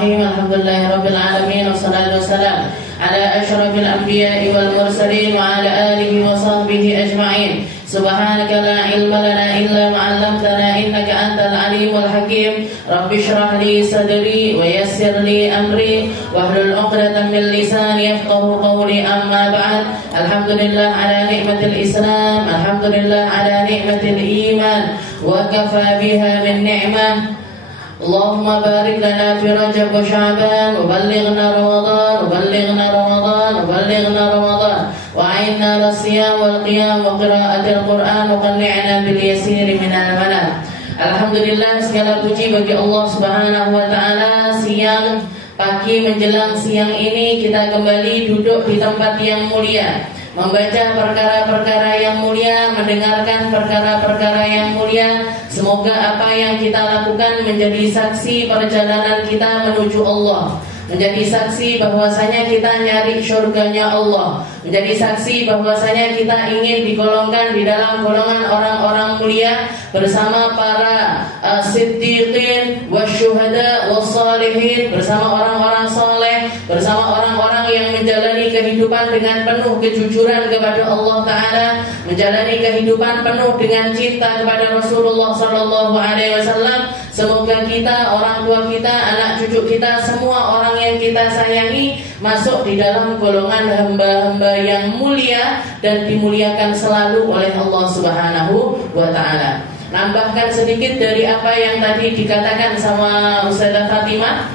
Bismillahirrahmanirrahim. Alhamdulillahirabbil alamin wassalatu wassalam ala asyrafil anbiya'i wal mursalin wa ala alihi wa sahbihi ajma'in. Subhanaka la ilma lana illa ma 'allamtana innaka antal alimul hakim. Rabbi shrah li sadri wa yassir li amri wahlul 'uqdatam min lisani yafqahu qawli. Amma ba'd. Alhamdulillah ala ni'matil Islam, alhamdulillah ala ni'matil iman wa kafa biha min ni'mah. Allahumma barik lana fi Rajab wa Sya'ban wa ballighna Ramadan wa a'inna lis-siyam wal qiyam wa qira'atil Qur'an wa qanni'na bil yasiri minal manam. Alhamdulillah, segala puji bagi Allah Subhanahu wa taala. Siang, pagi menjelang siang ini kita kembali duduk di tempat yang mulia, membaca perkara-perkara yang mulia, mendengarkan perkara-perkara yang mulia. Semoga apa yang kita lakukan menjadi saksi perjalanan kita menuju Allah, menjadi saksi bahwasanya kita nyari surganya Allah, menjadi saksi bahwasanya kita ingin digolongkan di dalam golongan orang-orang mulia bersama para siddiqin wasyuhada wassalihin, bersama orang-orang soleh, bersama orang-orang yang menjalani kehidupan dengan penuh kejujuran kepada Allah Ta'ala, menjalani kehidupan penuh dengan cinta kepada Rasulullah SAW. Semoga kita, orang tua kita, anak cucu kita, semua orang yang kita sayangi masuk di dalam golongan hamba-hamba yang mulia dan dimuliakan selalu oleh Allah Subhanahu wa Ta'ala. Nambahkan sedikit dari apa yang tadi dikatakan sama Ustazah Fatimah,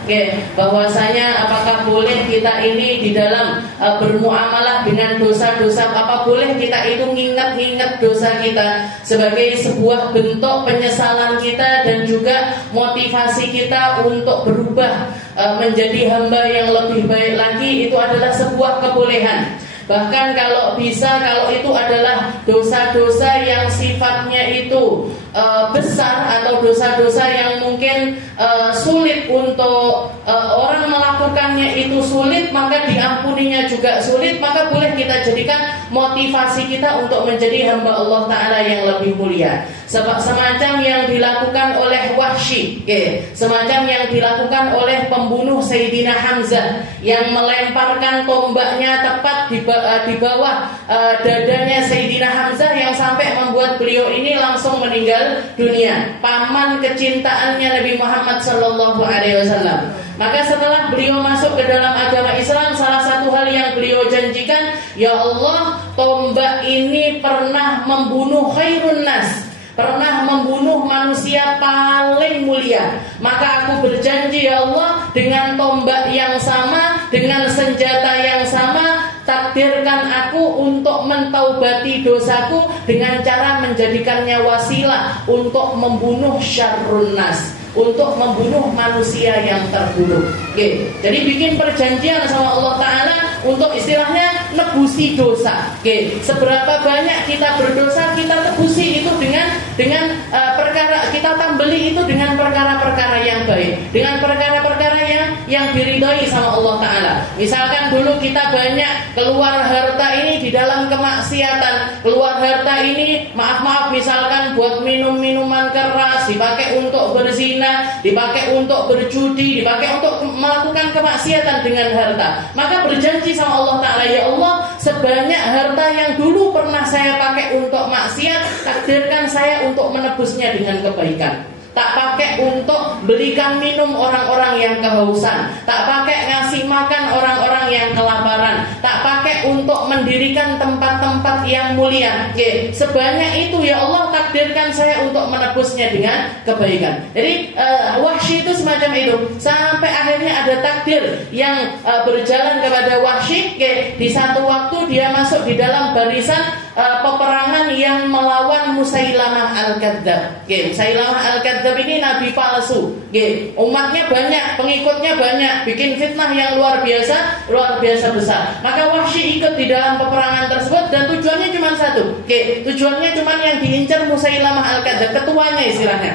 bahwasanya apakah boleh kita ini di dalam bermuamalah dengan dosa-dosa, apa boleh kita itu ngingat-ngingat dosa kita sebagai sebuah bentuk penyesalan kita dan juga motivasi kita untuk berubah menjadi hamba yang lebih baik lagi. Itu adalah sebuah kebolehan. Bahkan kalau bisa, kalau itu adalah dosa-dosa yang sifatnya itu besar atau dosa-dosa yang mungkin sulit untuk orang melakukannya itu sulit, maka diampuninya juga sulit, maka boleh kita jadikan motivasi kita untuk menjadi hamba Allah Ta'ala yang lebih mulia. Semacam yang dilakukan oleh Wahsy, semacam yang dilakukan oleh pembunuh Sayyidina Hamzah yang melemparkan tombaknya tepat di bawah dadanya Sayyidina Hamzah, yang sampai membuat beliau ini langsung meninggal dunia. Paman kecintaannya Nabi Muhammad SAW. Maka setelah beliau masuk ke dalam agama Islam, salah satu hal yang beliau janjikan, ya Allah, tombak ini pernah membunuh khairun nas, pernah membunuh manusia paling mulia. Maka aku berjanji, ya Allah, dengan tombak yang sama, dengan senjata yang sama, takdirkan aku untuk mentaubati dosaku dengan cara menjadikannya wasilah untuk membunuh syarrun nas, untuk membunuh manusia yang terburuk. Jadi bikin perjanjian sama Allah Ta'ala untuk istilahnya nebusi dosa. Seberapa banyak kita berdosa, kita tebusi itu dengan perkara, kita tambeli itu dengan perkara-perkara yang baik, dengan perkara-perkara yang diridhai sama Allah Ta'ala. Misalkan dulu kita banyak keluar harta ini di dalam kemaksiatan, keluar harta ini maaf misalkan buat minum-minuman keras, dipakai untuk berzina, dipakai untuk berjudi, dipakai untuk melakukan kemaksiatan dengan harta. Maka berjanji sama Allah Ta'ala, ya Allah, sebanyak harta yang dulu pernah saya pakai untuk maksiat, takdirkan saya untuk menebusnya dengan kebaikan. Tak pakai untuk belikan minum orang-orang yang kehausan, tak pakai ngasih makan orang-orang yang kelaparan, tak pakai untuk mendirikan tempat-tempat yang mulia. Sebanyak itu, ya Allah, takdirkan saya untuk menebusnya dengan kebaikan. Jadi Wahsy itu semacam itu. Sampai akhirnya ada takdir yang berjalan kepada Wahsy. Di satu waktu dia masuk di dalam barisan peperangan yang melawan Musailamah Al-Kadzdzab. Musailamah Al-Kadzdzab ini nabi palsu. Umatnya banyak, pengikutnya banyak, bikin fitnah yang luar biasa besar. Maka Wahsy ikut di dalam peperangan tersebut dan tujuannya cuma satu. Tujuannya cuma yang diincar Musailamah Al-Kadzdzab, ketuanya istilahnya.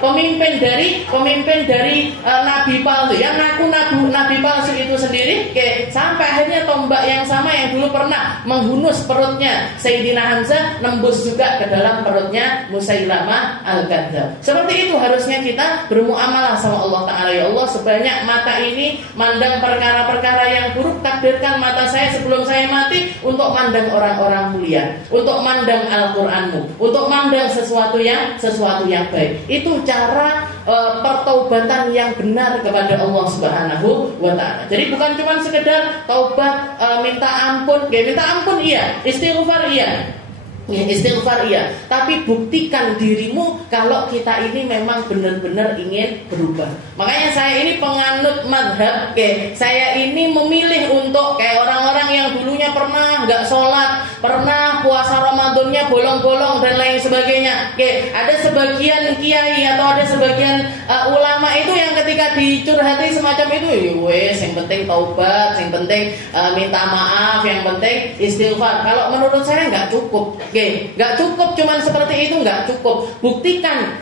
Pemimpin dari nabi palsu yang ngaku nabi nabi palsu itu sendiri, sampai akhirnya tombak yang sama yang dulu pernah menghunus perutnya Sayyidina Hamzah nembus juga ke dalam perutnya Musailamah Al-Kadzdzab. Seperti itu harusnya kita bermuamalah sama Allah Ta'ala. Ya Allah, sebanyak mata ini mandang perkara-perkara yang buruk, takdirkan mata saya sebelum saya mati untuk mandang orang-orang mulia, untuk mandang Al-Qur'anmu, untuk mandang sesuatu yang baik. Itu cara pertaubatan yang benar kepada Allah Subhanahu wa Ta'ala. Jadi bukan cuma sekedar taubat, minta ampun, minta ampun iya, istighfar iya. Istighfar iya, tapi buktikan dirimu kalau kita ini memang benar-benar ingin berubah. Makanya saya ini penganut madhab, saya ini memilih untuk kayak orang-orang yang dulunya pernah nggak sholat, pernah puasa Ramadannya bolong-bolong dan lain sebagainya. Ada sebagian kiai atau ada sebagian ulama itu yang ketika dicurhati semacam itu, wes yang penting taubat, yang penting minta maaf, yang penting istighfar. Kalau menurut saya nggak cukup. Nggak cukup cuman seperti itu, nggak cukup. Buktikan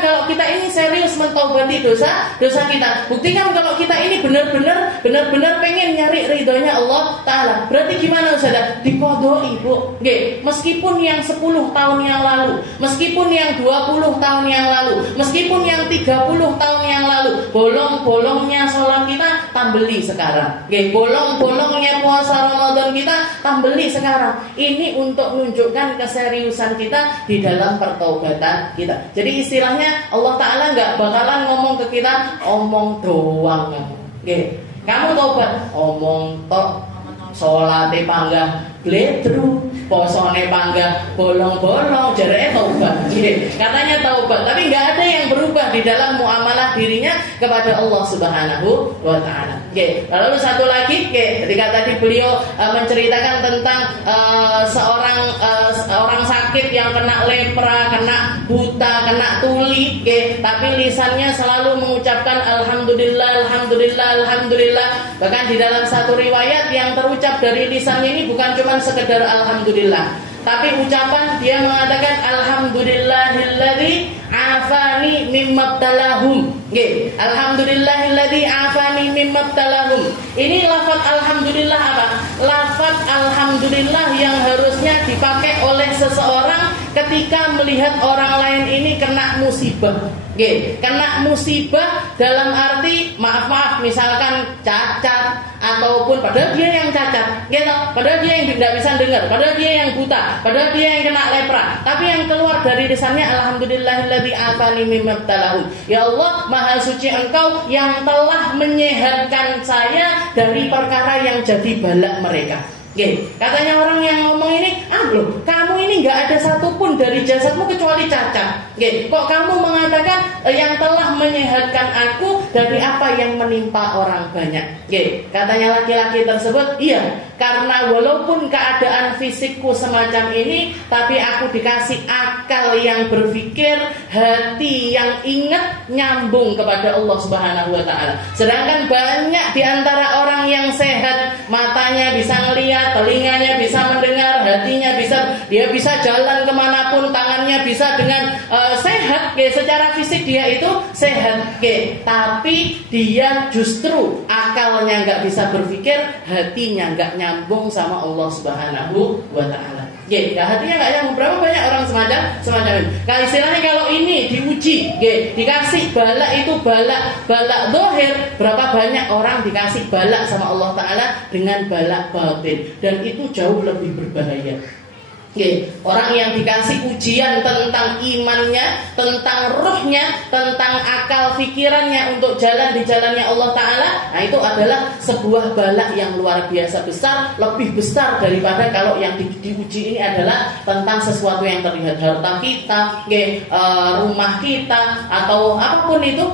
kalau kita ini serius mentaubati dosa kita. Buktikan kalau kita ini benar-benar pengen nyari ridhonya Allah Ta'ala. Berarti gimana Ustaz? Diqodoi, Bu. Meskipun yang 10 tahun yang lalu, meskipun yang 20 tahun yang lalu, meskipun yang 30 tahun yang lalu, bolong-bolongnya sholat kita tambeli sekarang. Bolong-bolongnya puasa Ramadan kita tambeli sekarang. Ini untuk menunjukkan keseriusan kita di dalam pertaubatan kita. Jadi istilahnya Allah Ta'ala nggak bakalan ngomong ke kita omong doang. Kamu taubat, omong tok, sholate panggah bledru, posone panggah bolong-bolong, jarene taubat. Katanya taubat, tapi nggak ada yang berubah di dalam muamalah dirinya kepada Allah Subhanahu wa Ta'ala. Lalu satu lagi, ketika tadi beliau menceritakan tentang seorang sakit yang kena lepra, kena buta, kena tuli, tapi lisannya selalu mengucapkan alhamdulillah, alhamdulillah, alhamdulillah. Bahkan di dalam satu riwayat yang terucap dari lisannya ini bukan cuma sekedar alhamdulillah, tapi ucapan dia mengatakan alhamdulillahilladzi afani mimmabtalahum. Alhamdulillahilladzi afani mimmabtalahum. Ini lafaz alhamdulillah apa? Lafaz alhamdulillah yang harusnya dipakai oleh seseorang ketika melihat orang lain ini kena musibah. Kena musibah dalam arti maaf misalkan cacat ataupun padahal dia yang cacat, padahal dia yang tidak bisa dengar, padahal dia yang buta, padahal dia yang kena lepra, tapi yang keluar dari lisannya alhamdulillahilladzi afani mimmabtalahum. Ya Allah, maha suci Engkau yang telah menyehatkan saya dari perkara yang jadi balak mereka. Katanya orang yang ngomong ini, loh, kamu ini nggak ada satupun dari jasadmu kecuali cacat. Kok kamu mengatakan yang telah menyehatkan aku dari apa yang menimpa orang banyak? Katanya laki-laki tersebut, iya, karena walaupun keadaan fisikku semacam ini, tapi aku dikasih akal yang berpikir, hati yang ingat, nyambung kepada Allah Subhanahu wa Ta'ala. Sedangkan banyak di antara orang yang sehat, matanya bisa ngelihat, telinganya bisa mendengar, hatinya dia bisa jalan kemanapun, tangannya bisa dengan sehat, secara fisik dia itu sehat, tapi dia justru akalnya nggak bisa berpikir, hatinya nggak nyambung sama Allah Subhanahu wa Ta'ala. Hatinya nggak nyambung. Berapa banyak orang semacam ini. Kalau istilahnya kalau ini diuji, dikasih balak itu balak zahir, berapa banyak orang dikasih balak sama Allah Ta'ala dengan balak batin, dan itu jauh lebih berbahaya. Orang yang dikasih ujian tentang imannya, tentang ruhnya, tentang akal pikirannya untuk jalan di jalannya Allah Ta'ala, nah itu adalah sebuah balak yang luar biasa besar, lebih besar daripada kalau yang diuji ini adalah tentang sesuatu yang terlihat, harta kita, rumah kita, atau apapun itu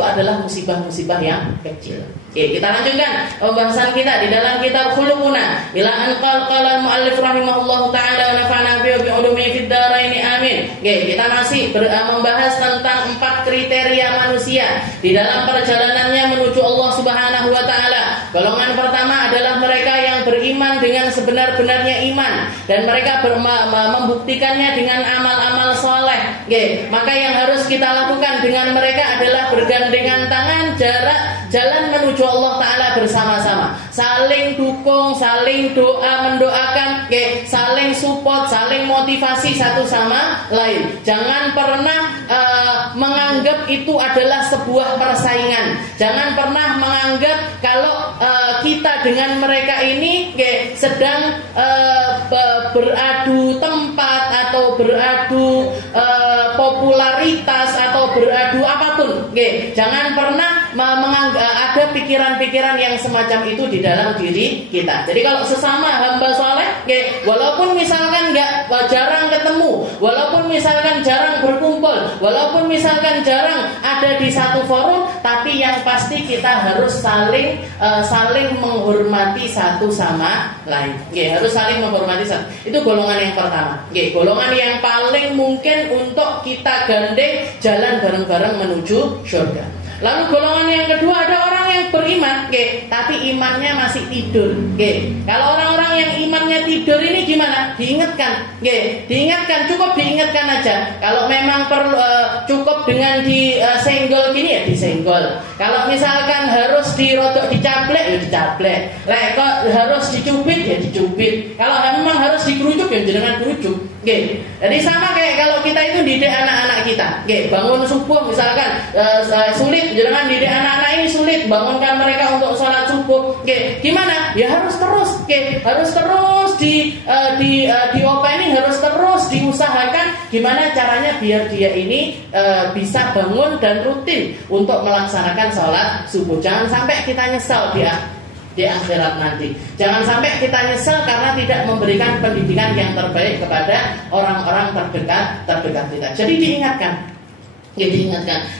adalah musibah-musibah yang kecil. Kita lanjutkan pembahasan kita di dalam kitab Khuluquna ila an qala al-muallif rahimahullahu taala wa nafa'ana bi ulumi fid dharain amin. Kita masih membahas tentang 4 kriteria manusia di dalam perjalanannya menuju Allah Subhanahu wa taala. Golongan pertama adalah mereka yang beriman dengan sebenar-benarnya iman, dan mereka membuktikannya dengan amal-amal soleh. Maka yang harus kita lakukan dengan mereka adalah bergandengan tangan, jalan menuju Allah Ta'ala bersama-sama, saling dukung, saling mendoakan, saling support, saling motivasi satu sama lain. Jangan pernah menganggap itu adalah sebuah persaingan. Jangan pernah menganggap kalau kita dengan mereka ini sedang beradu tempat atau beradu popularitas atau beradu apapun. Jangan pernah menganggap ada pikiran-pikiran yang semacam itu di dalam diri kita. Jadi kalau sesama hamba soleh, walaupun misalkan jarang ketemu, walaupun misalkan jarang berkumpul, walaupun misalkan jarang ada di satu forum, tapi yang pasti kita harus saling menghormati satu sama lain. Harus saling menghormati satu. Itu golongan yang pertama. Golongan yang paling mungkin untuk kita gandeng jalan bareng-bareng menuju surga. Lalu golongan yang kedua, ada orang yang beriman, tapi imannya masih tidur. Kalau orang-orang yang imannya tidur ini gimana? Diingatkan, cukup diingatkan aja. Kalau memang perlu cukup dengan disenggol gini ya disenggol. Kalau misalkan harus dirodok dicaplek ya dicaplek. Kok harus dicubit ya dicubit. Kalau memang harus dikerucuk ya jangan kerucuk. Jadi sama kayak kalau kita itu didik anak-anak kita. Bangun subuh misalkan sulit, jangan didik anak-anak ini sulit, bangunkan mereka untuk sholat subuh. Gimana? Ya harus terus, harus terus diopeni, harus terus diusahakan gimana caranya biar dia ini bisa bangun dan rutin untuk melaksanakan sholat subuh. Jangan sampai kita nyesal di akhirat nanti. Jangan sampai kita nyesal karena tidak memberikan pendidikan yang terbaik kepada orang-orang terdekat kita. Jadi diingatkan.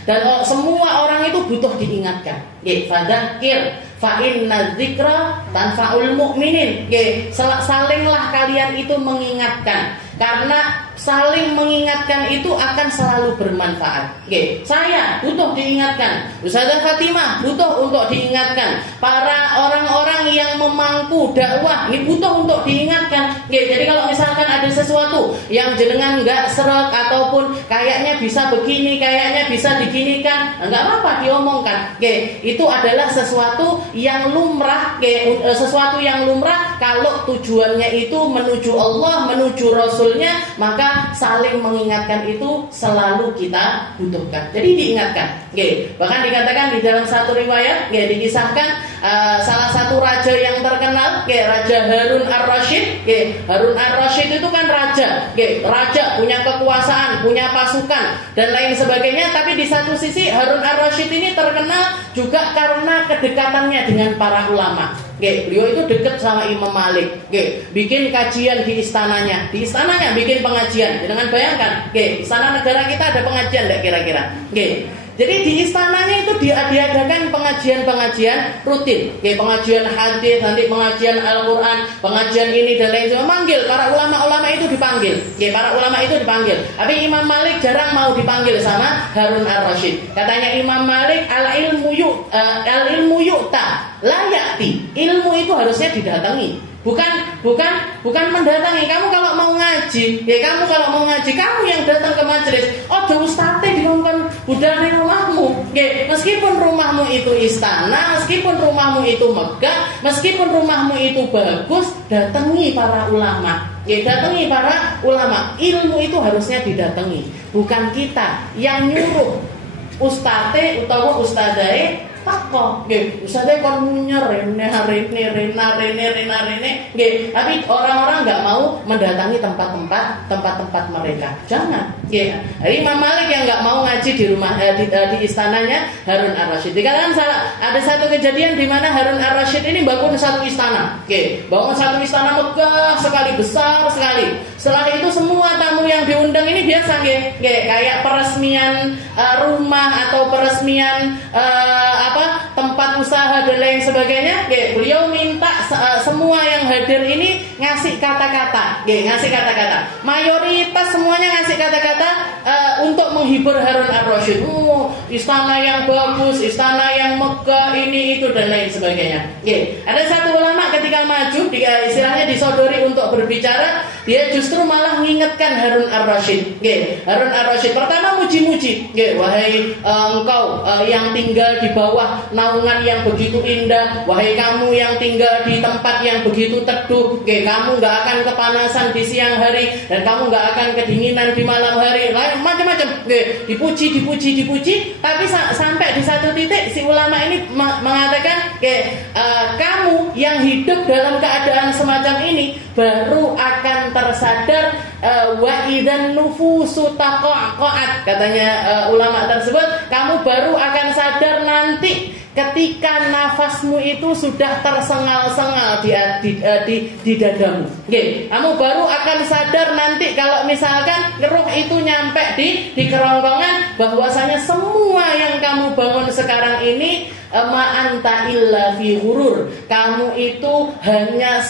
Dan semua orang itu butuh diingatkan. Fadzakir fa inna dzikra tanfa'ul mu'minin. Salinglah kalian itu mengingatkan, karena saling mengingatkan itu akan selalu bermanfaat. Saya butuh diingatkan, Ustazah Fatimah butuh untuk diingatkan, para orang-orang yang memangku dakwah ini butuh untuk diingatkan. Jadi kalau misalkan ada sesuatu yang jenengan nggak seret ataupun kayaknya bisa begini, kayaknya bisa diginikan, nggak apa-apa diomongkan. Itu adalah sesuatu yang lumrah, sesuatu yang lumrah. Kalau tujuannya itu menuju Allah, menuju Rasulnya, maka saling mengingatkan itu selalu kita butuhkan. Jadi diingatkan. Bahkan dikatakan di dalam satu riwayat, dikisahkan salah satu raja yang terkenal, Raja Harun Ar-Rasyid. Harun Ar-Rasyid itu kan raja, punya kekuasaan, punya pasukan dan lain sebagainya. Tapi di satu sisi Harun Ar-Rasyid ini terkenal juga karena kedekatannya dengan para ulama. Beliau itu dekat sama Imam Malik. Bikin kajian di istananya bikin pengajian. Jangan bayangkan, istana negara kita ada pengajian enggak kira-kira? Jadi di istananya itu diadakan pengajian-pengajian rutin. Pengajian hadis, nanti pengajian Al-Quran, pengajian ini dan lain sebagainya. Manggil para ulama-ulama itu dipanggil. Para ulama itu dipanggil. Tapi Imam Malik jarang mau dipanggil sama Harun Ar-Rasyid. Katanya Imam Malik, al-ilmu yu'ta la ya'ti. Ilmu itu harusnya didatangi. Bukan mendatangi. Kamu kalau mau ngaji, kamu yang datang ke majelis. Ustadz dikongkon budal ning rumahmu. Meskipun rumahmu itu istana, meskipun rumahmu itu megah, meskipun rumahmu itu bagus, datangi para ulama. Datangi para ulama. Ilmu itu harusnya didatangi, bukan kita yang nyuruh ustadz utawa ustadzai takok, ustadznya kon rene. Tapi orang-orang nggak mau mendatangi tempat-tempat mereka. Jangan. Imam Malik yang nggak mau ngaji di rumah di istananya Harun Ar-Rasyid. Dikatakan ada satu kejadian di mana Harun Ar-Rasyid ini bangun satu istana. Bangun satu istana megah sekali, besar sekali. Setelah itu semua tamu yang diundang ini biasa, kayak peresmian rumah atau peresmian tempat usaha dan lain sebagainya. Beliau minta semua yang hadir ini ngasih kata-kata. Mayoritas semuanya ngasih kata-kata untuk menghibur Harun Ar-Rasyid. Istana yang bagus, istana yang megah, ini itu dan lain sebagainya. Ada satu ulama ketika ketika maju, istilahnya disodori untuk berbicara, dia justru malah mengingatkan Harun ar-Rasyid. Harun ar-Rasyid pertama muji-muji, wahai engkau yang tinggal di bawah naungan yang begitu indah, wahai kamu yang tinggal di tempat yang begitu teduh, kamu nggak akan kepanasan di siang hari dan kamu nggak akan kedinginan di malam hari, macam-macam. Dipuji, tapi sampai di satu titik si ulama ini mengatakan, kamu yang hidup dalam keadaan semacam ini baru akan tersadar wa idzan nufusu taqa'at, katanya ulama tersebut, kamu baru akan sadar nanti ketika nafasmu itu sudah tersengal-sengal di dadamu. Kamu baru akan sadar nanti kalau misalkan ruh itu nyampe di kerongkongan, bahwasanya semua yang kamu bangun sekarang ini ma'anta illa fi ghurur. Kamu itu hanya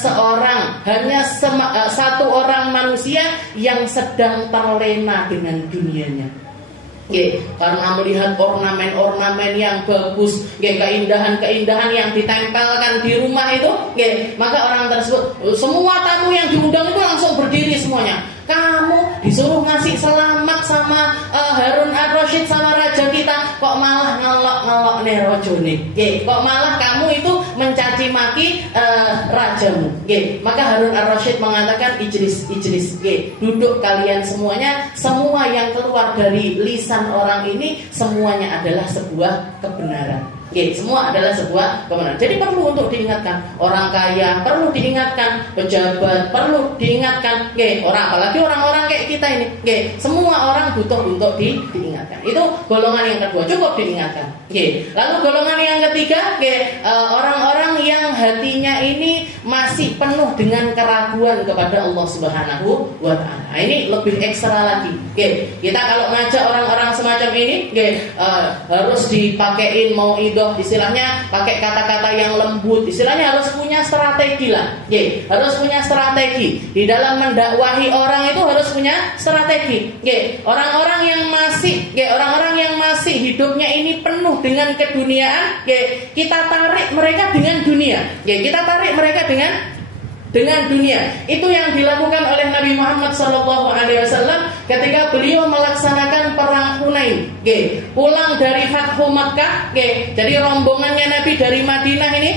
satu orang manusia yang sedang terlena dengan dunianya. Karena melihat ornamen-ornamen yang bagus, keindahan-keindahan yang ditempelkan di rumah itu, maka orang tersebut, semua tamu yang diundang itu langsung berdiri semuanya. Kamu disuruh ngasih selamat sama Harun ar-Rasyid, sama raja kita, kok malah ngelok-ngelok nih rojone, kok malah kamu itu mencaci maki rajamu. Maka Harun ar-Rasyid mengatakan, ijlis, duduk kalian semuanya. Semua yang keluar dari lisan orang ini semuanya adalah sebuah kebenaran. Semua adalah sebuah kebenaran. Jadi perlu untuk diingatkan. Orang kaya perlu diingatkan, pejabat perlu diingatkan, apalagi orang-orang kayak kita ini. Semua orang butuh untuk diingatkan. Itu golongan yang kedua, cukup diingatkan. Lalu golongan yang ketiga, orang-orang yang hatinya ini masih penuh dengan keraguan kepada Allah Subhanahu wa Ta'ala. Ini lebih ekstra lagi. Kita kalau ngajak orang-orang semacam ini, harus dipakein mau istilahnya pakai kata-kata yang lembut, istilahnya harus punya strategi lah. Harus punya strategi di dalam mendakwahi orang, itu harus punya strategi. Orang-orang yang masih hidupnya ini penuh dengan keduniaan, kita tarik mereka dengan dunia. Kita tarik mereka dengan dunia. Itu yang dilakukan oleh Nabi Muhammad SAW ketika beliau melaksanakan perang Hunain. Pulang dari Fathu Makkah, jadi rombongannya Nabi dari Madinah ini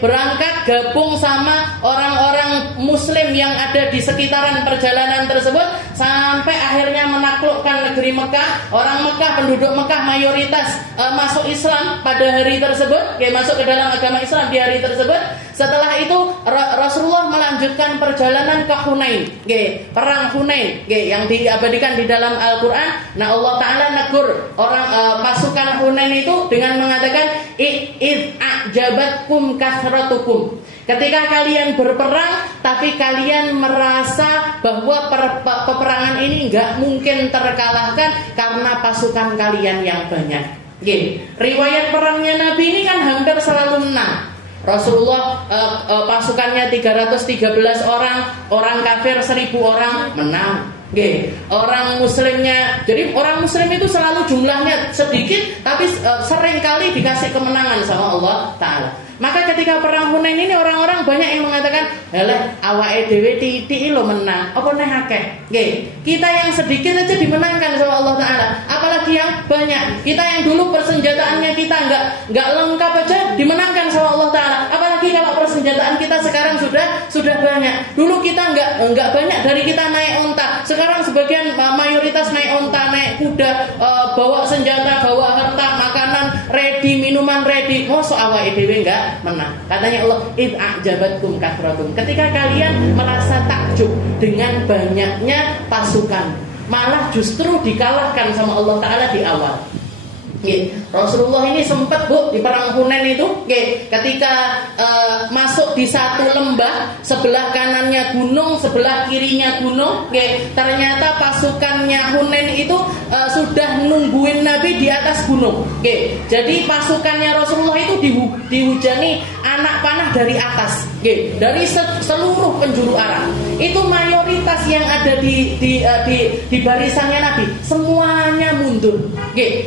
berangkat gabung sama orang-orang Muslim yang ada di sekitaran perjalanan tersebut sampai akhirnya menaklukkan negeri Mekah. Orang Mekah, penduduk Mekah mayoritas masuk Islam pada hari tersebut, masuk ke dalam agama Islam di hari tersebut. Setelah itu Rasulullah melanjutkan perjalanan ke Hunain, perang Hunain, yang diabadikan di dalam Al-Quran. Nah, Allah Ta'ala negur pasukan Hunain itu dengan mengatakan, id a'jabatkum kathratukum. Ketika kalian berperang, tapi kalian merasa bahwa peperangan ini nggak mungkin terkalahkan karena pasukan kalian yang banyak. Riwayat perangnya Nabi ini kan hampir selalu menang. Rasulullah pasukannya 313 orang kafir 1000 orang menang. Orang muslimnya, jadi orang muslim itu selalu jumlahnya sedikit, tapi seringkali dikasih kemenangan sama Allah Ta'ala. Maka ketika perang Hunain ini orang-orang banyak yang mengatakan, "Halah, awake dhewe titik lo menang, apa neh akeh?" Kita yang sedikit aja dimenangkan sama Allah Ta'ala, apalagi yang banyak. Kita yang dulu persenjataannya kita nggak lengkap aja dimenangkan sama Allah Ta'ala, apalagi kalau persenjataan kita sekarang sudah banyak. Dulu kita nggak banyak, dari kita naik onta. Sekarang sebagian mayoritas naik onta, naik kuda, bawa senjata, bawa harta, makanan ready, minuman ready. Mosok awake dhewe enggak menang. Katanya Allah, id a'jabatkum kathratum. Ketika kalian merasa takjub dengan banyaknya pasukan, malah justru dikalahkan sama Allah Ta'ala di awal. Rasulullah ini sempat di perang Hunain itu, ketika masuk di satu lembah, sebelah kanannya gunung, sebelah kirinya gunung, ternyata pasukannya Hunain itu sudah nungguin Nabi di atas gunung. Jadi pasukannya Rasulullah itu dihujani anak panah dari atas, dari seluruh penjuru Arab. Itu mayoritas yang ada di barisannya Nabi, semuanya mundur.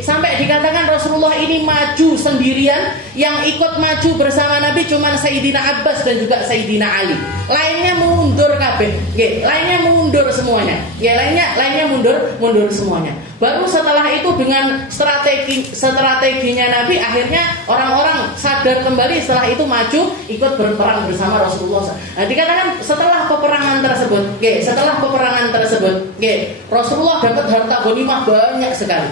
Sampai dikatakan Rasulullah ini maju sendirian, yang ikut maju bersama Nabi cuma Sayyidina Abbas dan juga Sayyidina Ali. Lainnya mundur kabeh, lainnya mundur semuanya. Lainnya mundur semuanya. Baru setelah itu dengan strateginya Nabi, akhirnya orang-orang sadar kembali, setelah itu maju ikut berperang bersama Rasulullah. Nah, dikatakan setelah peperangan tersebut, Rasulullah dapat harta ghanimah banyak sekali.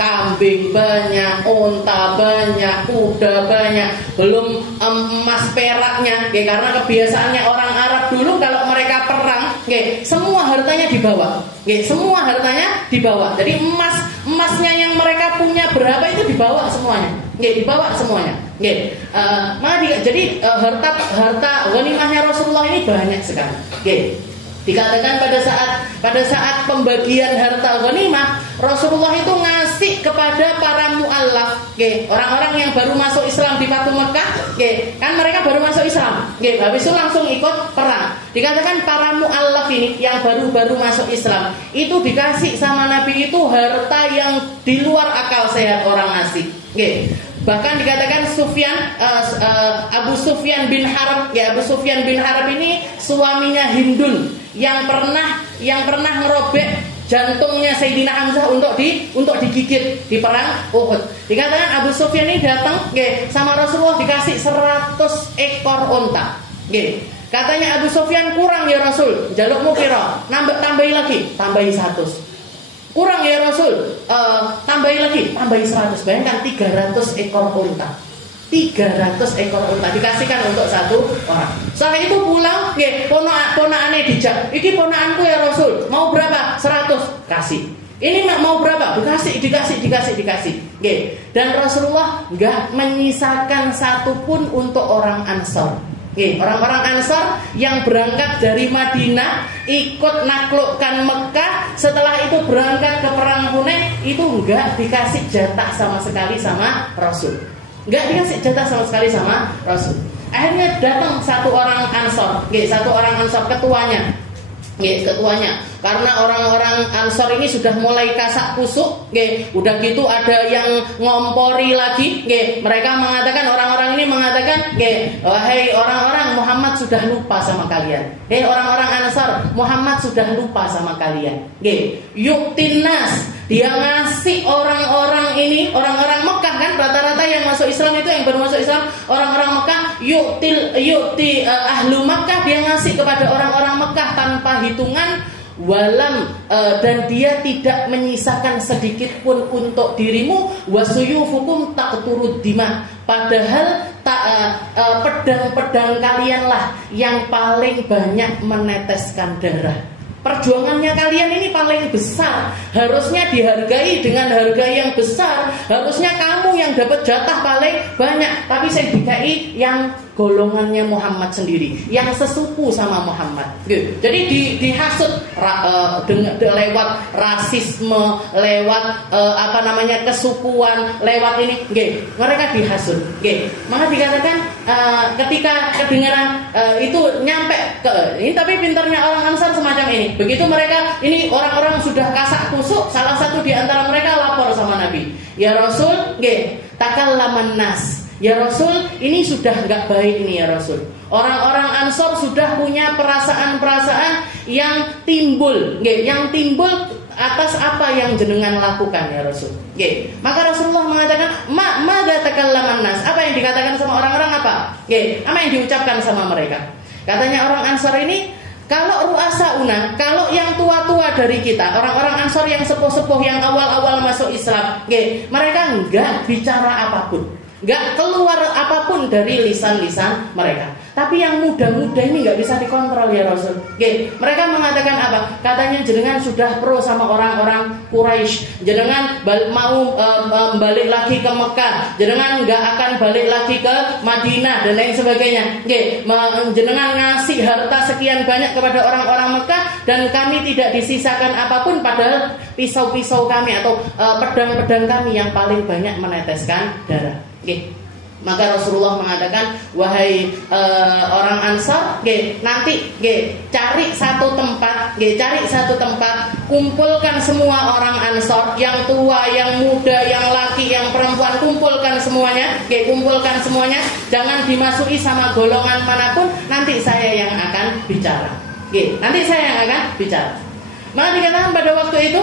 Kambing banyak, unta banyak, kuda banyak, belum emas peraknya. Karena kebiasaannya orang Arab dulu kalau mereka perang, semua hartanya dibawa. Semua hartanya dibawa. Jadi emasnya yang mereka punya berapa itu dibawa semuanya. Dibawa semuanya. Jadi harta ghanimahnya Rasulullah ini banyak sekali. Dikatakan pada saat pembagian harta ghanimah, Rasulullah itu ngasih kepada para mu'allaf, orang-orang yang baru masuk Islam di Fatu Mekah, kan mereka baru masuk Islam, habis itu langsung ikut perang. Dikatakan para mu'allaf ini yang baru masuk Islam itu dikasih sama Nabi itu harta yang di luar akal sehat orang ngasih. Bahkan dikatakan Abu Sufyan bin Harb, Abu Sufyan bin Harb ini suaminya Hindun yang pernah ngerobek jantungnya Sayyidina Hamzah untuk digigit di perang Uhud. Dikatakan Abu Sufyan ini datang sama Rasulullah dikasih 100 ekor unta. Katanya Abu Sufyan, kurang ya Rasul, jalukmu piro? Tambahi lagi, tambahi 100. Kurang ya Rasul, tambahi lagi, tambahi 100. Bayangkan 300 ekor unta. 300 ekor unta dikasihkan untuk satu orang. Setelah itu pulang, ponakane dijak. Iki ponakanku ya Rasul, mau berapa? 100, kasih. Ini mau berapa? Dikasih. Dan Rasulullah nggak menyisakan satupun untuk orang Ansor. Orang-orang Ansor yang berangkat dari Madinah ikut naklukkan Mekah, setelah itu berangkat ke perang Hunain, itu enggak dikasih jatah sama sekali sama Rasul. Enggak dikasih jatah sama sekali sama Rasul. Akhirnya datang satu orang Ansor, ketuanya. Karena orang-orang Ansor ini sudah mulai kasak kusuk, udah gitu ada yang ngompori lagi, mereka mengatakan, orang-orang ini mengatakan, wahai orang-orang, Muhammad sudah lupa sama kalian. Orang-orang Ansor, Muhammad sudah lupa sama kalian. Yuktinas, dia ngasih orang-orang ini, orang-orang Mekah kan, rata-rata yang masuk Islam itu, yang baru masuk Islam, orang-orang Mekah, yukti ahlu Mekah, dia ngasih kepada orang-orang Mekah tanpa hitungan, dan dia tidak menyisakan sedikit pun untuk dirimu, wasuyufukum taqturud dima, padahal pedang-pedang kalianlah yang paling banyak meneteskan darah. Perjuangannya kalian ini paling besar, harusnya dihargai dengan harga yang besar. Harusnya kamu yang dapat jatah paling banyak, tapi saya dikai yang golongannya Muhammad sendiri, yang sesuku sama Muhammad. Jadi dihasut lewat rasisme, lewat kesukuan, lewat ini, mereka dihasut. Maka dikatakan ketika kedengaran itu nyampe ke ini, tapi pintarnya orang Ansar semacam ini. Begitu mereka ini orang-orang sudah kasak kusuk, salah satu di antara mereka lapor sama Nabi, ya Rasul, takallaman nas. Ya Rasul, ini sudah enggak baik ini ya Rasul. Orang-orang Ansor sudah punya perasaan-perasaan yang timbul, yang timbul atas apa yang jenengan lakukan ya Rasul. Maka Rasulullah mengatakan, "Mada takallaman nas?" Apa yang dikatakan sama orang-orang apa? Apa yang diucapkan sama mereka? Katanya orang Ansor ini, kalau ru'asauna, kalau yang tua-tua dari kita, orang-orang Ansor yang sepuh-sepuh, yang awal-awal masuk Islam, mereka enggak bicara apapun, enggak keluar apapun dari lisan-lisan mereka. Tapi yang muda-muda ini enggak bisa dikontrol ya Rasul. Mereka mengatakan apa? Katanya jenengan sudah pro sama orang-orang Quraisy, jenengan mau balik lagi ke Mekah, jenengan enggak akan balik lagi ke Madinah dan lain sebagainya. Jenengan ngasih harta sekian banyak kepada orang-orang Mekah dan kami tidak disisakan apapun, padahal pisau-pisau kami atau pedang-pedang kami yang paling banyak meneteskan darah. Maka Rasulullah mengatakan, wahai orang Ansar, nanti cari satu tempat, kumpulkan semua orang Ansar, yang tua, yang muda, yang laki, yang perempuan, kumpulkan semuanya, jangan dimasuki sama golongan manapun, nanti saya yang akan bicara. Maka dikatakan pada waktu itu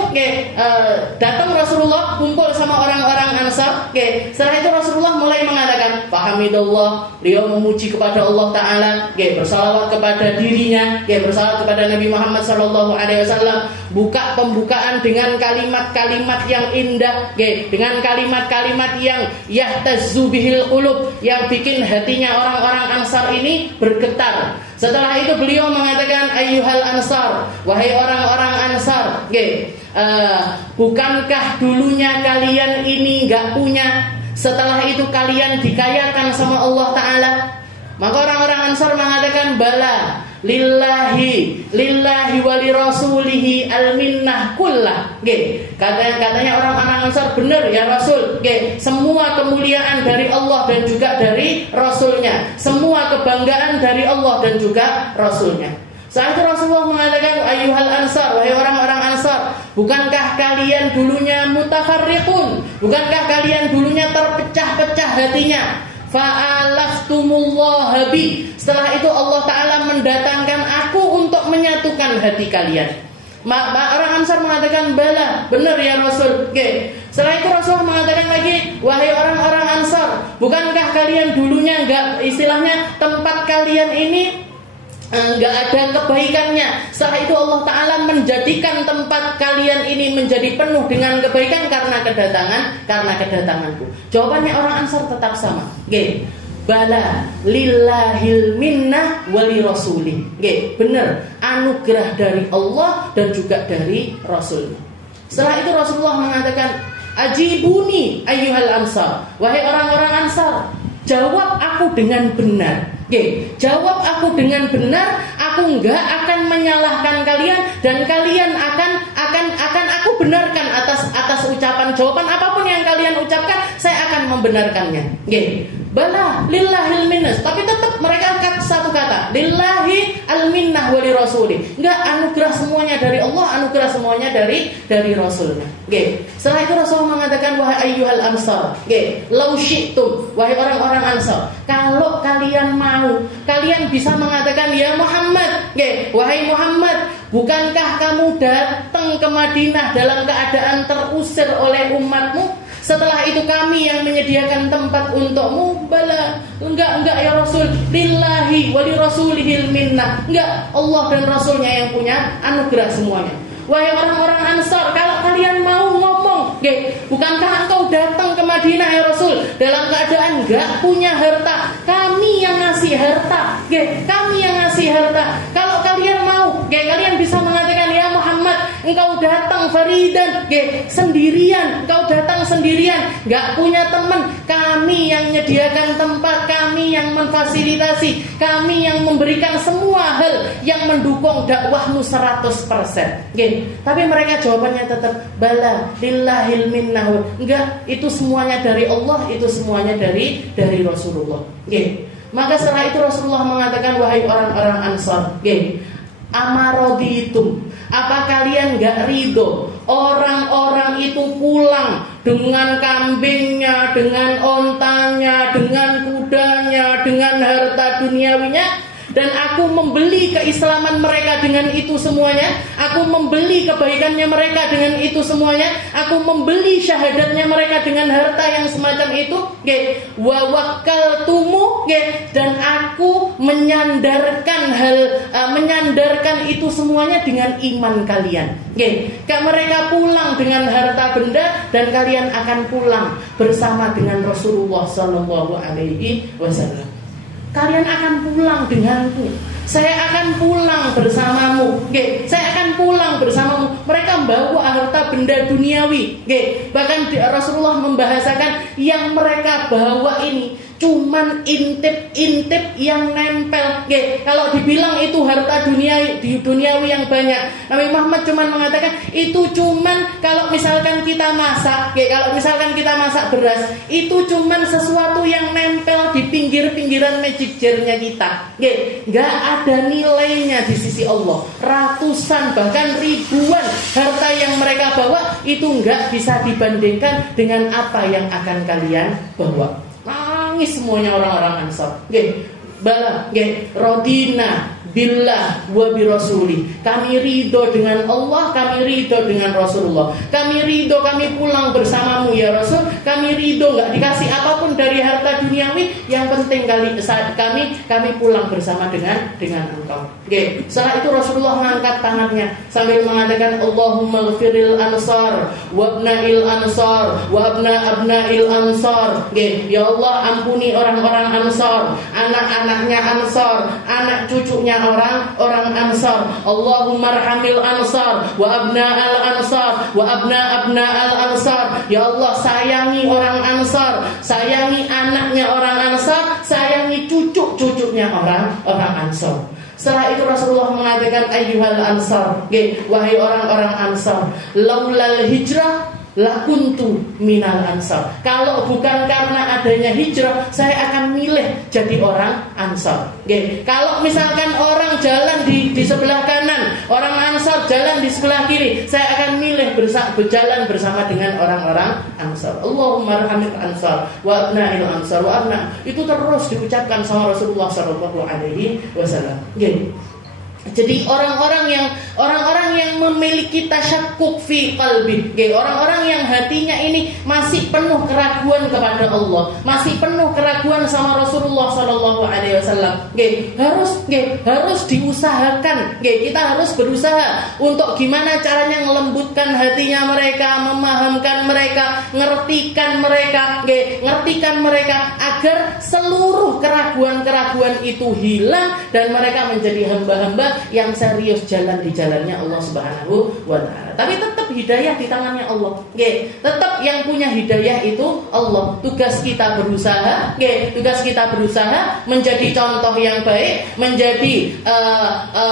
datang Rasulullah kumpul sama orang-orang Ansar. Setelah itu Rasulullah mulai mengatakan, Fahamidullah, beliau memuji kepada Allah Ta'ala, bersalawat kepada dirinya, bersalawat kepada Nabi Muhammad SAW. Buka pembukaan dengan kalimat-kalimat yang indah, dengan kalimat-kalimat yang yahtazzu bihil qulub, yang bikin hatinya orang-orang Ansar ini bergetar. Setelah itu beliau mengatakan, ayyuhal Ansar, wahai orang-orang Ansar, bukankah dulunya kalian ini gak punya, setelah itu kalian dikayakan sama Allah Ta'ala? Maka orang-orang Ansar mengatakan, bala, lillahi wali rasulihi al-minnah kullah. Katanya orang-orang Ansar, benar ya Rasul, semua kemuliaan dari Allah dan juga dari Rasulnya, semua kebanggaan dari Allah dan juga Rasulnya. Saat itu Rasulullah mengatakan, ayyuhal Ansar, wahai orang-orang Ansar, bukankah kalian dulunya mutafarriqun, bukankah kalian dulunya terpecah-pecah hatinya? Fa'alaftumullah bi. Setelah itu Allah Ta'ala mendatangkan aku untuk menyatukan hati kalian. Orang Ansar mengatakan, bala, benar ya Rasul. Setelah itu Rasulullah mengatakan lagi, wahai orang-orang Ansar, bukankah kalian dulunya istilahnya tempat kalian ini nggak ada kebaikannya. Setelah itu Allah Ta'ala menjadikan tempat kalian ini menjadi penuh dengan kebaikan karena kedatanganku. Jawabannya orang Ansar tetap sama. Bala lillahil minnah wali rasulih. Benar, anugerah dari Allah dan juga dari Rasulnya. Setelah itu Rasulullah mengatakan, ajibuni ayyuhal Ansar, wahai orang-orang Ansar, jawab aku dengan benar. Jawab aku dengan benar, aku enggak akan menyalahkan kalian dan kalian akan aku benarkan atas ucapan jawaban apapun yang kalian ucapkan, saya akan membenarkannya. Bala lillahil minnah, tapi tetap mereka satu kata, lillahi al minnah wali rasuli. Enggak, anugerah semuanya dari Allah, anugerah semuanya dari Rasulnya. Setelah itu Rasul mengatakan, wahai ayyuhal ansar, law syi'tum, wahai orang-orang Ansar, kalau kalian mau, kalian bisa mengatakan, ya Muhammad, wahai Muhammad, bukankah kamu datang ke Madinah dalam keadaan terusir oleh umatmu? Setelah itu kami yang menyediakan tempat untukmu. Bala, enggak ya Rasul, lillahi wali rasulihil minnah. Enggak, Allah dan Rasulnya yang punya anugerah semuanya. Wahai orang-orang Ansar, kalau kalian mau ngomong, bukankah engkau datang ke Madinah ya Rasul dalam keadaan enggak punya harta? Kami yang ngasih harta, kami yang ngasih harta. Kalau kalian mau, kalian bisa mengatakan, ya Muhammad, engkau datang faridan, sendirian, engkau datang sendirian, enggak punya teman. Kami yang menyediakan tempat, kami yang memfasilitasi, kami yang memberikan semua hal yang mendukung dakwahmu 100%. Tapi mereka jawabannya tetap, bala lillahil minnah. Enggak, itu semuanya dari Allah, itu semuanya dari Rasulullah. Maka setelah itu Rasulullah mengatakan, wahai orang-orang Ansar, amaroditum, apa kalian gak ridho orang-orang itu pulang dengan kambingnya, dengan ontanya, dengan kudanya, dengan harta duniawinya, dan aku membeli keislaman mereka dengan itu semuanya, aku membeli kebaikannya mereka dengan itu semuanya, aku membeli syahadatnya mereka dengan harta yang semacam itu, wa wakkaltumu, dan aku menyandarkan itu semuanya dengan iman kalian. Mereka pulang dengan harta benda dan kalian akan pulang bersama dengan Rasulullah sallallahu alaihi wasallam. Kalian akan pulang denganku, saya akan pulang bersamamu, saya akan pulang bersamamu. Mereka membawa harta benda duniawi, bahkan Rasulullah membahasakan yang mereka bawa ini cuman intip-intip yang nempel. Kalau dibilang itu harta duniawi yang banyak, Nabi Muhammad cuman mengatakan itu cuman kalau misalkan kita masak, kalau misalkan kita masak beras, itu cuman sesuatu yang nempel pinggir-pinggiran magic jar-nya kita. Nggak ada nilainya di sisi Allah. Ratusan bahkan ribuan harta yang mereka bawa itu nggak bisa dibandingkan dengan apa yang akan kalian bawa. Nangis semuanya orang-orang Ansar. Bala, rodina billah wa birasuli. Kami ridho dengan Allah, kami ridho dengan Rasulullah. Kami ridho, kami pulang bersamamu ya Rasul. Kami ridho nggak dikasih apapun dari harta duniawi. Yang penting kami pulang bersama dengan engkau. Setelah itu Rasulullah mengangkat tangannya sambil mengatakan Allahumma ghfiril ansar wa abna'il ansar wa abna'il ansar. Ya Allah, ampuni orang-orang Ansar, anak-anaknya Ansar, anak cucunya orang Ansar. Allahumma arhamil Ansar wa abna'al Ansar wa abna'al Ansar. Ya Allah, sayangi orang Ansar, sayangi anaknya orang Ansar, sayangi cucu-cucunya orang Ansar. Setelah itu Rasulullah mengatakan ayyuhal Ansar, wahai orang-orang Ansar, laulal hijrah lakuntu minal Ansar. Kalau bukan karena adanya hijrah, saya akan milih jadi orang Ansar. Kalau misalkan orang jalan di sebelah kanan, orang Ansar jalan di sebelah kiri, saya akan milih berjalan bersama dengan orang-orang Ansar. Allahumma arhamil Ansar wa abna'il Ansar wa abna. Itu terus diucapkan sama Rasulullah sallallahu alaihi wasallam. Jadi orang-orang yang memiliki tasyakkuk fi qalbi, orang-orang yang hatinya ini masih penuh keraguan kepada Allah, masih penuh keraguan sama Rasulullah sallallahu alaihi wasallam. Harus diusahakan. Kita harus berusaha untuk gimana caranya melembutkan hatinya mereka, memahamkan mereka, ngertikan mereka agar seluruh keraguan-keraguan itu hilang dan mereka menjadi hamba-hamba yang serius jalan di jalannya Allah Subhanahu wa ta'ala. Tapi tetap hidayah di tangannya Allah. Tetap yang punya hidayah itu Allah. Tugas kita berusaha, menjadi contoh yang baik, menjadi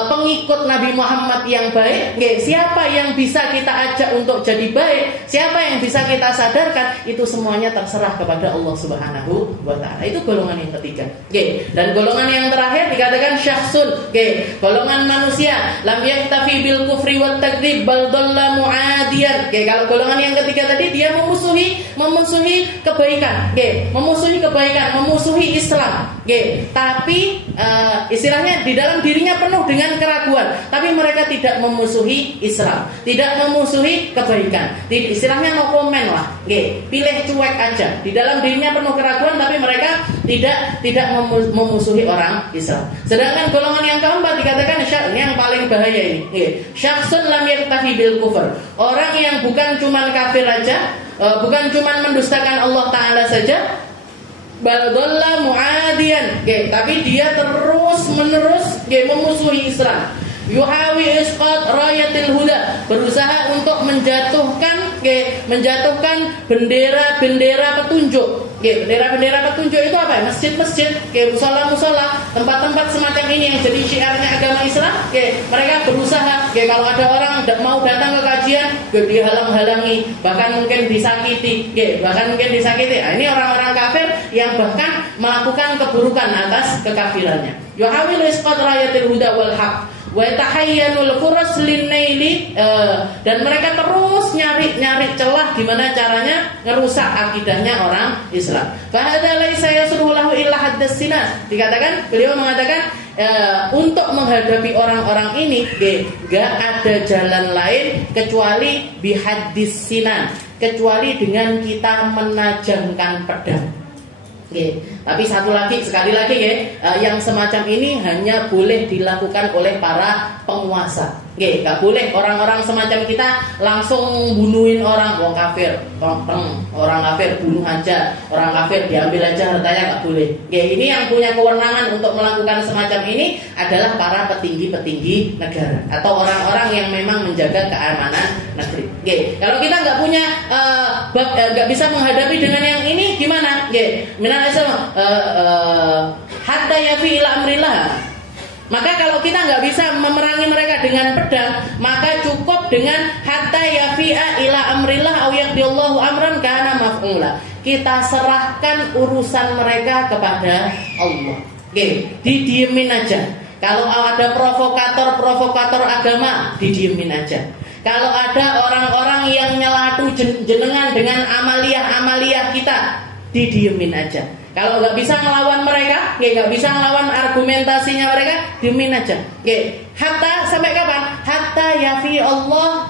pengikut Nabi Muhammad yang baik. Siapa yang bisa kita ajak untuk jadi baik, siapa yang bisa kita sadarkan, itu semuanya terserah kepada Allah Subhanahu wa ta'ala. Itu golongan yang ketiga. Dan golongan yang terakhir dikatakan syakhsun, golongan manusia lam yaktafi bil kufri wat takdzib bal dhalla muadiyan. Kalau golongan yang ketiga tadi dia memusuhi kebaikan, memusuhi Islam. Tapi istilahnya di dalam dirinya penuh dengan keraguan, tapi mereka tidak memusuhi Islam, tidak memusuhi kebaikan. Istilahnya no comment lah. Pilih cuek aja. Di dalam dirinya penuh keraguan, tapi mereka tidak memusuhi orang Islam. Sedangkan golongan yang keempat dikatakan ini yang paling bahaya ini. Syakhsun lam yaktafi bil kufur. Orang yang bukan cuman kafir aja, bukan cuman mendustakan Allah Ta'ala saja, bal dhalla muadiyan, tapi dia terus-menerus memusuhi Islam. Yuhawi isqat rayatil huda, berusaha untuk menjatuhkan bendera-bendera petunjuk. Bendera-bendera petunjuk itu apa? Masjid-masjid, musola-musola, tempat-tempat semacam ini yang jadi syiarnya agama Islam. Mereka berusaha, kalau ada orang mau datang ke kajian, dihalang-halangi, bahkan mungkin disakiti. Ini orang-orang kafir yang bahkan melakukan keburukan atas kekafirannya. Yuhawi isqat rayatil huda wal haq wa tahayyanul furas linnaili, dan mereka terus nyari celah gimana caranya ngerusak akidahnya orang Islam. Fa hadza laisa yasruhu lahu illa haddas sinan. Beliau mengatakan untuk menghadapi orang-orang ini gak ada jalan lain kecuali bihaddis sinan, kecuali dengan kita menajamkan pedang. Tapi sekali lagi yang semacam ini hanya boleh dilakukan oleh para penguasa. Gak boleh orang-orang semacam kita langsung bunuhin orang, wong kafir, orang kafir bunuh aja, orang kafir diambil aja hartanya, gak boleh. Ini yang punya kewenangan untuk melakukan semacam ini adalah para petinggi-petinggi negara atau orang-orang yang memang menjaga keamanan negeri. Kalau kita nggak punya, nggak bisa menghadapi dengan yang ini, gimana? Hatta yafi ila amrillah. Maka kalau kita nggak bisa memerangi mereka dengan pedang, maka cukup dengan hatta yafi'a ila amrillah aw yaqdillahu amran kana maf'ula. Kita serahkan urusan mereka kepada Allah. Oke, didiemin aja. Kalau ada provokator agama, didiemin aja. Kalau ada orang-orang yang nyelatu jenengan dengan amalia kita, didiemin aja. Kalau nggak bisa ngelawan mereka, nggak bisa ngelawan argumentasinya mereka, diemin aja. Hatta sampai kapan? Hatta yafi Allah,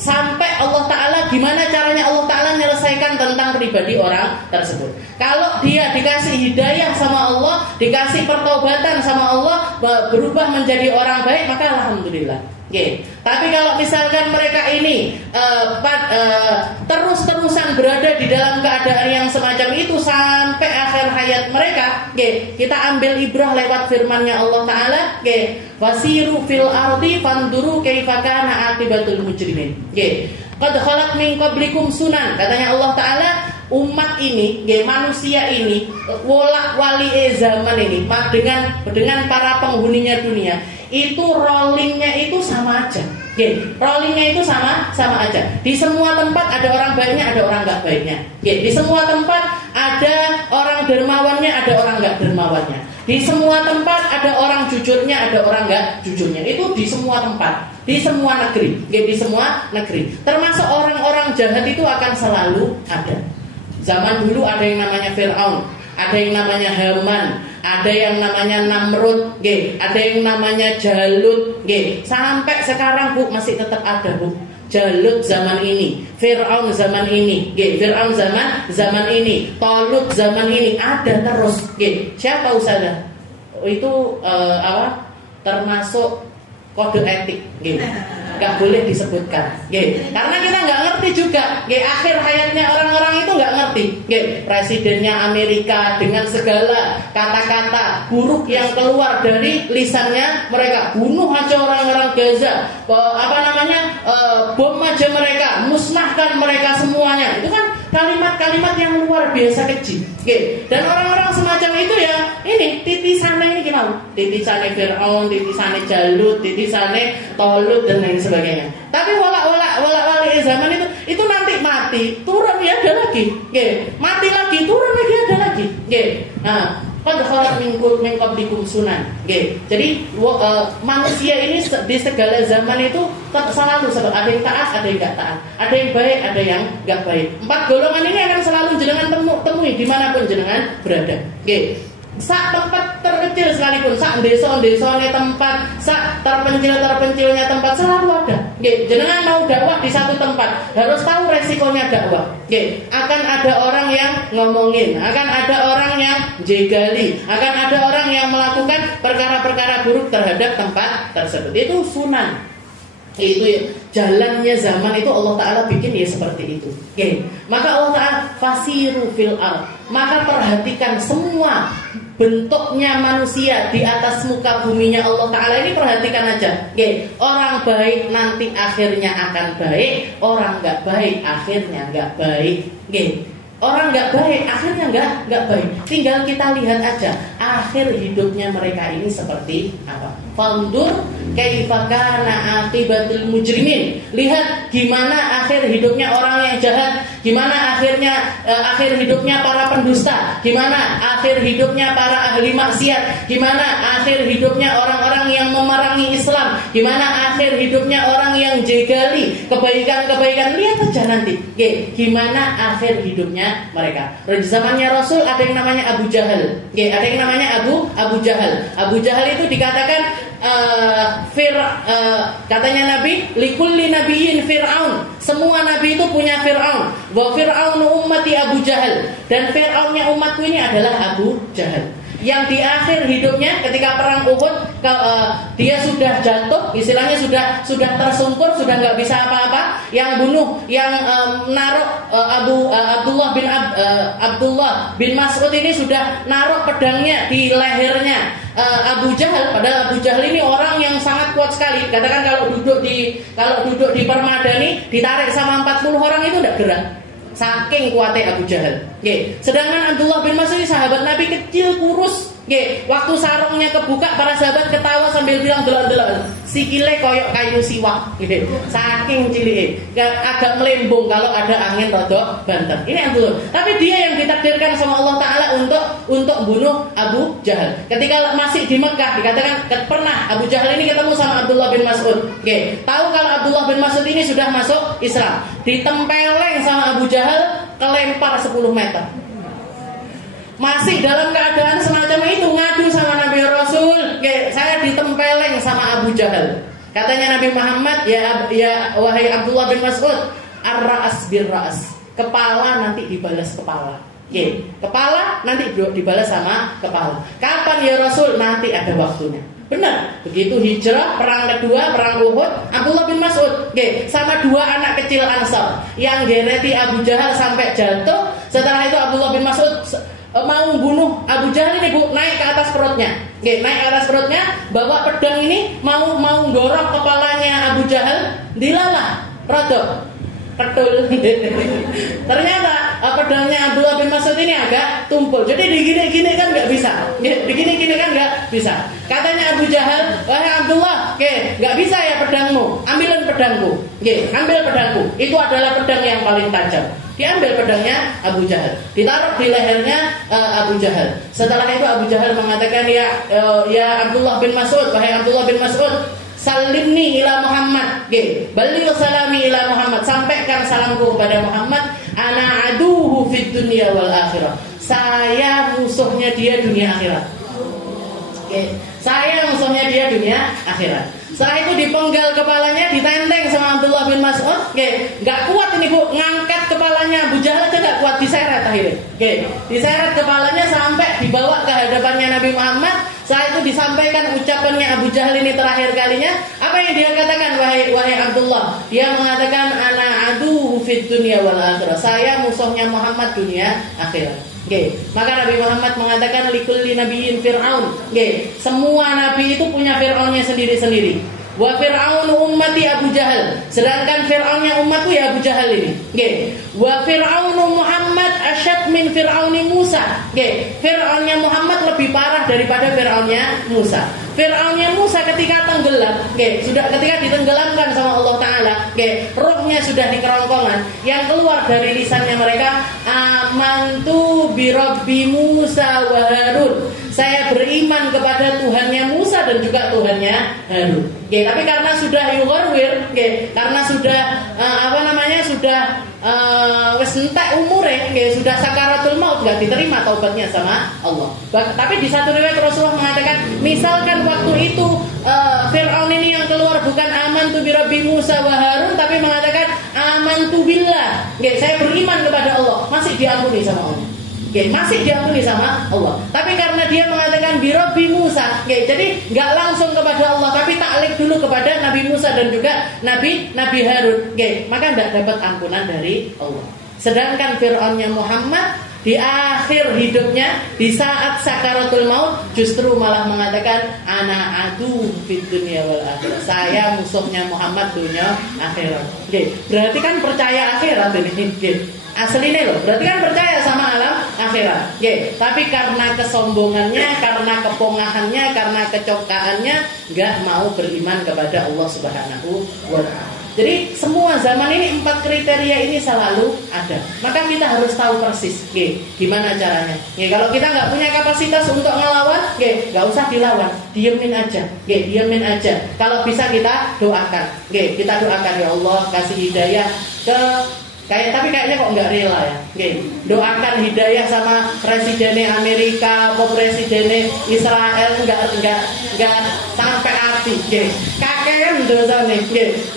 sampai Allah Ta'ala, gimana caranya Allah Ta'ala menyelesaikan tentang pribadi orang tersebut. Kalau dia dikasih hidayah sama Allah, dikasih pertobatan sama Allah, berubah menjadi orang baik, maka alhamdulillah. Tapi kalau misalkan mereka ini terus-terusan berada di dalam keadaan yang semacam itu sampai akhir hayat mereka, kita ambil ibrah lewat firman-Nya Allah Ta'ala, wasiru fil ardi fanduru kaifa kana aqibatul mujrimin. Qad khalat min qablikum sunan, katanya Allah Ta'ala, umat ini, manusia ini, wali zaman ini, dengan para penghuninya dunia, itu rollingnya itu sama aja. Rollingnya itu sama aja. Di semua tempat ada orang baiknya, ada orang nggak baiknya. Di semua tempat ada orang dermawannya, ada orang nggak dermawannya. Di semua tempat ada orang jujurnya, ada orang nggak jujurnya. Itu di semua tempat, di semua negeri, di semua negeri. Termasuk orang-orang jahat itu akan selalu ada. Zaman dulu ada yang namanya Fir'aun, ada yang namanya Haman, ada yang namanya Namrud, ada yang namanya Jalut, sampai sekarang Bu masih tetap ada Bu. Jalut zaman ini, Fir'aun zaman ini, Fir'aun zaman ini, Talut zaman ini, ada terus. Siapa Ustazah? Itu termasuk kode etik, nggak boleh disebutkan, karena kita nggak ngerti juga, akhir hayatnya orang-orang itu nggak ngerti, presidennya Amerika dengan segala kata-kata buruk yang keluar dari lisannya mereka, bunuh aja orang-orang Gaza, bom aja mereka, musnahkan mereka semuanya, itu kan kalimat-kalimat yang luar biasa keji. Dan orang-orang semacam itu ya, ini titisannya ini gimana? Titisannya Fir'aun, titisannya Jalut, titisannya Talut dan lain sebagainya. Tapi wali zaman itu nanti mati, turun ya ada lagi. Mati lagi, turun lagi ada lagi. Nah, qad khalat min qablikum sunan. Jadi manusia ini di segala zaman itu selalu ada yang taat, ada yang nggak taat, ada yang baik, ada yang nggak baik. 4 golongan ini akan selalu jenengan temui dimanapun jenengan berada. Sak tempat terkecil sekalipun, sak desa-desanya tempat, sak terpencilnya tempat selalu ada. Jenengan mau dakwah di satu tempat, harus tahu resikonya dakwah. Akan ada orang yang ngomongin, akan ada orang yang jegali, akan ada orang yang melakukan perkara-perkara buruk terhadap tempat tersebut. Itu sunan. Itu ya, jalannya zaman itu Allah Ta'ala bikin ya seperti itu. Maka Allah Ta'ala fasiru fil ard, maka perhatikan semua bentuknya manusia di atas muka buminya Allah Ta'ala ini, perhatikan aja. Orang baik nanti akhirnya akan baik, orang nggak baik akhirnya nggak baik. Orang nggak baik akhirnya nggak baik. Tinggal kita lihat aja akhir hidupnya mereka ini seperti apa. Fandur kaifa kana aqibatul mujrimin. Lihat gimana akhir hidupnya orang yang jahat, gimana akhir hidupnya para pendusta, gimana akhir hidupnya para ahli maksiat, gimana akhir hidupnya orang-orang yang memerangi Islam, gimana akhir hidupnya orang yang jegali kebaikan-kebaikan. Lihat aja nanti, gimana akhir hidupnya mereka. Di zamannya Rasul ada yang namanya Abu Jahal, ada yang namanya Abu Jahal. Abu Jahal itu dikatakan katanya Nabi, likulli nabiyyin Fir'aun. Semua nabi itu punya Fir'aun. Wa Fir'aunu ummati Abu Jahal. Dan Fir'aunnya umatku ini adalah Abu Jahal. Yang di akhir hidupnya ketika perang Uhud, dia sudah jatuh, istilahnya sudah tersungkur, sudah nggak bisa apa-apa. Yang bunuh, yang naruh Abdullah bin Mas'ud ini sudah naruh pedangnya di lehernya Abu Jahal. Padahal Abu Jahal ini orang yang sangat kuat sekali. Katakan kalau duduk di permadani, ditarik sama 40 orang itu tidak gerak. Saking kuatnya Abu Jahal. Sedangkan Abdullah bin Mas'ud ini sahabat Nabi kecil kurus. Waktu sarungnya kebuka, para sahabat ketawa sambil bilang delok-delok. Sikile koyok kayu siwak. Saking cilik, agak melembung kalau ada angin rodok banter. Ini Abdullah. Tapi dia yang ditakdirkan sama Allah Taala untuk bunuh Abu Jahal. Ketika masih di Mekah dikatakan pernah Abu Jahal ini ketemu sama Abdullah bin Mas'ud. Tahu kalau Abdullah bin Mas'ud ini sudah masuk Islam, ditempeleng sama Abu Jahal, kelempar 10 meter. Masih dalam keadaan semacam itu ngadu sama Nabi Rasul, saya ditempeleng sama Abu Jahal. Katanya Nabi Muhammad, ya wahai Abdullah bin Mas'ud, ar-ra'as bir-ra'as. Kepala nanti dibalas kepala. Kepala nanti dibalas sama kepala. Kapan ya Rasul? Nanti ada waktunya. Benar, begitu hijrah, perang kedua, perang Uhud, Abdullah bin Mas'ud sama 2 anak kecil Ansar yang gereti Abu Jahal sampai jatuh. Setelah itu Abdullah bin Mas'ud mau bunuh Abu Jahal ini, Bu, naik ke atas perutnya. Naik ke atas perutnya, bawa pedang ini mau dorong kepalanya Abu Jahal, dilalah, rodok. Ketul. Ternyata pedangnya Abdullah bin Mas'ud ini agak tumpul. Jadi digini-gini kan nggak bisa. Digini-gini kan nggak bisa. Katanya Abu Jahal, wahai Abdullah, nggak bisa ya pedangmu. Ambilin pedangku. Ambil pedangku. Itu adalah pedang yang paling tajam. Diambil pedangnya Abu Jahal, ditaruh di lehernya Abu Jahal. Setelah itu Abu Jahal mengatakan, ya Abdullah bin Mas'ud, wahai Abdullah bin Mas'ud, salimni ila Muhammad, baligh salami ila Muhammad, sampaikan salamku kepada Muhammad. Ana aduhu fid dunya wal akhirah, saya musuhnya dia dunia akhirat. Saya musuhnya dia dunia akhirat. Setelah itu dipenggal kepalanya, ditenteng sama Abdullah bin Mas'ud. Nggak kuat ini, Bu, ngangkat kepalanya Abu Jahal aja nggak kuat, diseret akhirnya. Diseret kepalanya sampai dibawa ke hadapannya Nabi Muhammad. Setelah itu disampaikan ucapannya Abu Jahal ini terakhir kalinya. Apa yang dia katakan, wahai Abdullah? Dia mengatakan, ana aduhu fid dunya wal akhirah, saya musuhnya Muhammad dunia akhirat. Maka Nabi Muhammad mengatakan likulli nabiyyin fir'aun. Semua nabi itu punya Fir'aunnya sendiri-sendiri. Wa fir'aunu ummati Abu Jahal, sedangkan Fir'aunnya umatku ya Abu Jahal ini. Wa fir'aunu Muhammad asyad min fir'auni Musa. Fir'aunnya Muhammad lebih parah daripada Fir'aunnya Musa. Fir'aunnya Musa ketika tenggelam, sudah ketika ditenggelamkan sama Allah Ta'ala, rohnya sudah di kerongkongan. Yang keluar dari lisannya mereka, amantu bi rabbi Musa wa Harun, saya beriman kepada Tuhannya Musa dan juga Tuhannya Harun. Tapi karena sudah yuwarwir, karena sudah sudah wis entek umure, sudah sakaratul maut, enggak diterima taubatnya sama Allah. Tapi di satu riwayat Rasulullah mengatakan, misalkan waktu itu Fir'aun ini yang keluar bukan amantu bi rabbi Musa wa Harun, tapi mengatakan amantu billah, saya beriman kepada Allah, masih diampuni sama Allah. Masih diampuni sama Allah. Tapi karena dia mengatakan bi rabbi Musa, jadi nggak langsung kepada Allah, tapi taklid dulu kepada Nabi Musa dan juga Nabi Harun, maka tidak dapat ampunan dari Allah. Sedangkan Fir'aunnya Muhammad di akhir hidupnya, di saat sakaratul maut, justru malah mengatakan ana adu fid dunya wal akhirah, saya musuhnya Muhammad dunia akhirat. Berarti kan percaya akhirat ini. Aslinya loh, berarti kan percaya sama alam akhirat. Tapi karena kesombongannya, karena kepongahannya, karena kecokaannya, nggak mau beriman kepada Allah Subhanahu wa Ta'ala. Jadi semua zaman ini 4 kriteria ini selalu ada. Maka kita harus tahu persis gimana caranya. Kalau kita nggak punya kapasitas untuk ngelawan, nggak usah dilawan, diemin aja. Diemin aja. Kalau bisa kita doakan. Kita doakan, ya Allah kasih hidayah ke tapi kayaknya kok nggak rela ya. Doakan hidayah sama presidennya Amerika, presidennya Israel, nggak sampai hati. Kakean dosa nih. 50.000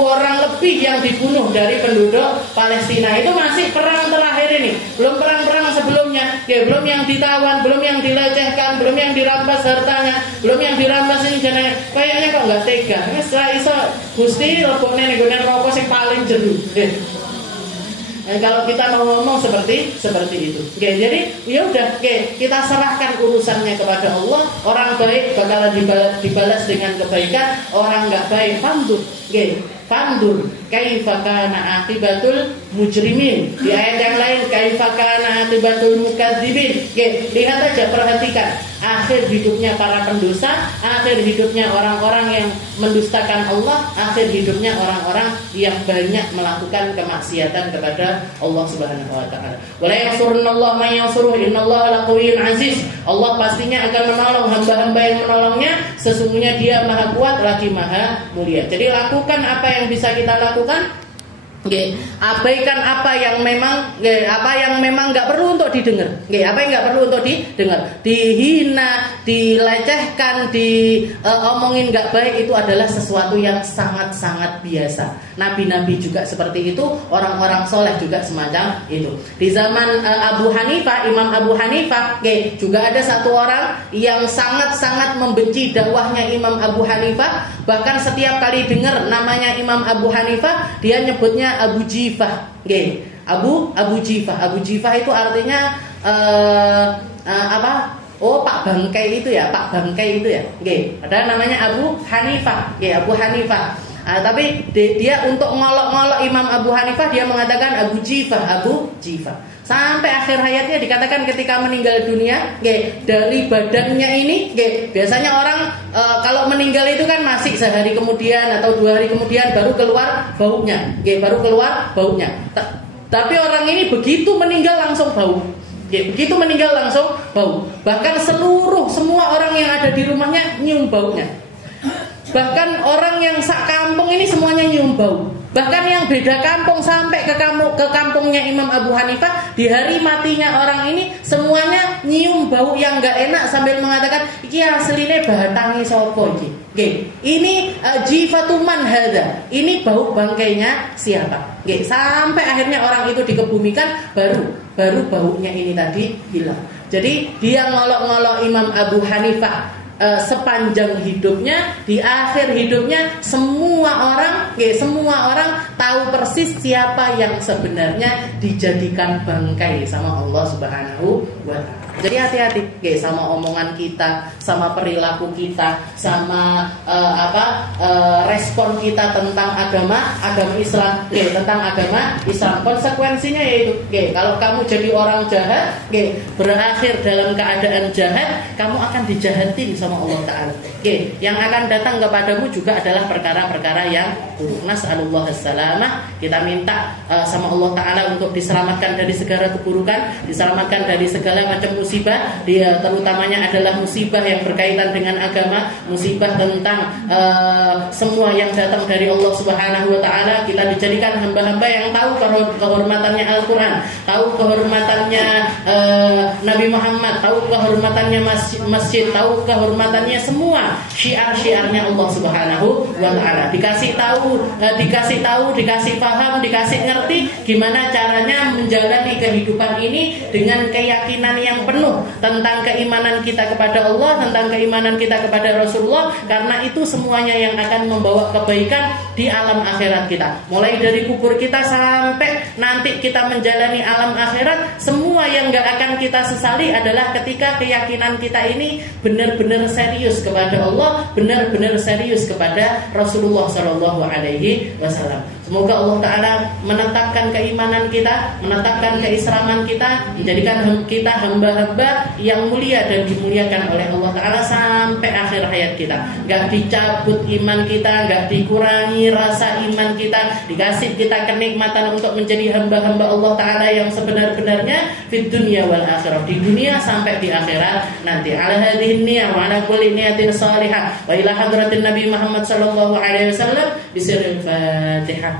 orang lebih yang dibunuh dari penduduk Palestina. Itu masih perang terakhir ini, belum perang-perang sebelumnya. Belum yang ditawan, belum yang dilecehkan, belum yang dirampas hartanya, belum yang dirampas ini jenenge. Kayaknya kok nggak tega. Setelah iso Gusti lebokne ning gone rokok sing paling jeru. Dan kalau kita mau ngomong seperti itu, jadi ya udah, kita serahkan urusannya kepada Allah. Orang baik bakalan dibalas dengan kebaikan, orang nggak baik pantut. Fandur kaifa kana aqibatul mujrimin. Di ayat yang lain kaifa kana aqibatul mukadzibin. Lihat aja, perhatikan akhir hidupnya para pendosa, akhir hidupnya orang-orang yang mendustakan Allah, akhir hidupnya orang-orang yang banyak melakukan kemaksiatan kepada Allah Subhanahu wa taala. Wala yansurunallahu man yansuruhu innallaha laqawiyyun aziz. Allah pastinya akan menolong hamba-hamba yang menolongnya, sesungguhnya Dia Maha Kuat lagi Maha Mulia. Jadi lakukan apa yang bisa kita lakukan. Abaikan apa yang memang nggak perlu untuk didengar. Apa yang nggak perlu untuk didengar, dihina, dilecehkan, diomongin nggak baik, itu adalah sesuatu yang sangat-sangat biasa. Nabi-nabi juga seperti itu, orang-orang soleh juga semacam itu. Di zaman Abu Hanifah, Imam Abu Hanifah, juga ada satu orang yang sangat-sangat membenci dakwahnya Imam Abu Hanifah. Bahkan setiap kali dengar namanya Imam Abu Hanifah, dia nyebutnya Abu Jifah. Abu Jifah. Abu Jifah itu artinya apa? Oh, Pak Bangkai itu ya, Pak Bangkai itu ya. Padahal namanya Abu Hanifah. Abu Hanifah. Tapi dia untuk ngolok-ngolok Imam Abu Hanifah, dia mengatakan Abu Jifah, Abu Jifah. Sampai akhir hayatnya dikatakan ketika meninggal dunia, dari badannya ini, biasanya orang kalau meninggal itu kan masih sehari kemudian atau 2 hari kemudian baru keluar baunya, Tapi orang ini begitu meninggal langsung bau. Begitu meninggal langsung bau. Bahkan semua orang yang ada di rumahnya nyium baunya. Bahkan orang yang sak kampung ini semuanya nyium bau. Bahkan yang beda kampung sampai ke kampungnya Imam Abu Hanifah, di hari matinya orang ini semuanya nyium bau yang gak enak sambil mengatakan, iki asline batangi sopo iki. Ini jifatuman hadza. Ini bau bangkainya siapa? Sampai akhirnya orang itu dikebumikan, baru baunya ini tadi hilang. Jadi dia ngolok-ngolok Imam Abu Hanifah sepanjang hidupnya, di akhir hidupnya semua orang tahu persis siapa yang sebenarnya dijadikan bangkai sama Allah Subhanahu wa taala. Jadi hati-hati sama omongan kita, sama perilaku kita, sama respon kita tentang agama Islam, tentang agama Islam. Konsekuensinya yaitu, kalau kamu jadi orang jahat, berakhir dalam keadaan jahat, kamu akan dijahatin sama Allah Taala. Yang akan datang kepadamu juga adalah perkara-perkara yang buruk. Nas'alullah as-salamah. Kita minta sama Allah Taala untuk diselamatkan dari segala keburukan, diselamatkan dari segala macam musibah. Dia terutamanya adalah musibah yang berkaitan dengan agama, musibah tentang semua yang datang dari Allah Subhanahu wa taala. Kita dijadikan hamba-hamba yang tahu kehormatannya Al-Qur'an, tahu kehormatannya Nabi Muhammad, tahu kehormatannya masjid, tahu kehormatannya semua syiar-syiarnya Allah Subhanahu wa taala. Dikasih tahu, dikasih paham, dikasih ngerti gimana caranya menjalani kehidupan ini dengan keyakinan yang penuh tentang keimanan kita kepada Allah, tentang keimanan kita kepada Rasulullah, karena itu semuanya yang akan membawa kebaikan di alam akhirat kita. Mulai dari kubur kita sampai nanti kita menjalani alam akhirat, semua yang gak akan kita sesali adalah ketika keyakinan kita ini benar-benar serius kepada Allah, benar-benar serius kepada Rasulullah Shallallahu Alaihi Wasallam. Semoga Allah Ta'ala menetapkan keimanan kita, menetapkan keislaman kita, menjadikan kita hamba-hamba yang mulia dan dimuliakan oleh Allah Ta'ala sampai akhir hayat kita. Gak dicabut iman kita, gak dikurangi rasa iman kita, dikasih kita kenikmatan untuk menjadi hamba-hamba Allah Ta'ala yang sebenar-benarnya fid dunya wal akhirah, di dunia sampai di akhirat nanti. Ala hadhihi niyah wa ala kulli niyatin salihah wa ila hadratin Nabi Muhammad sallallahu alaihi wasallam bisirril Fatihah.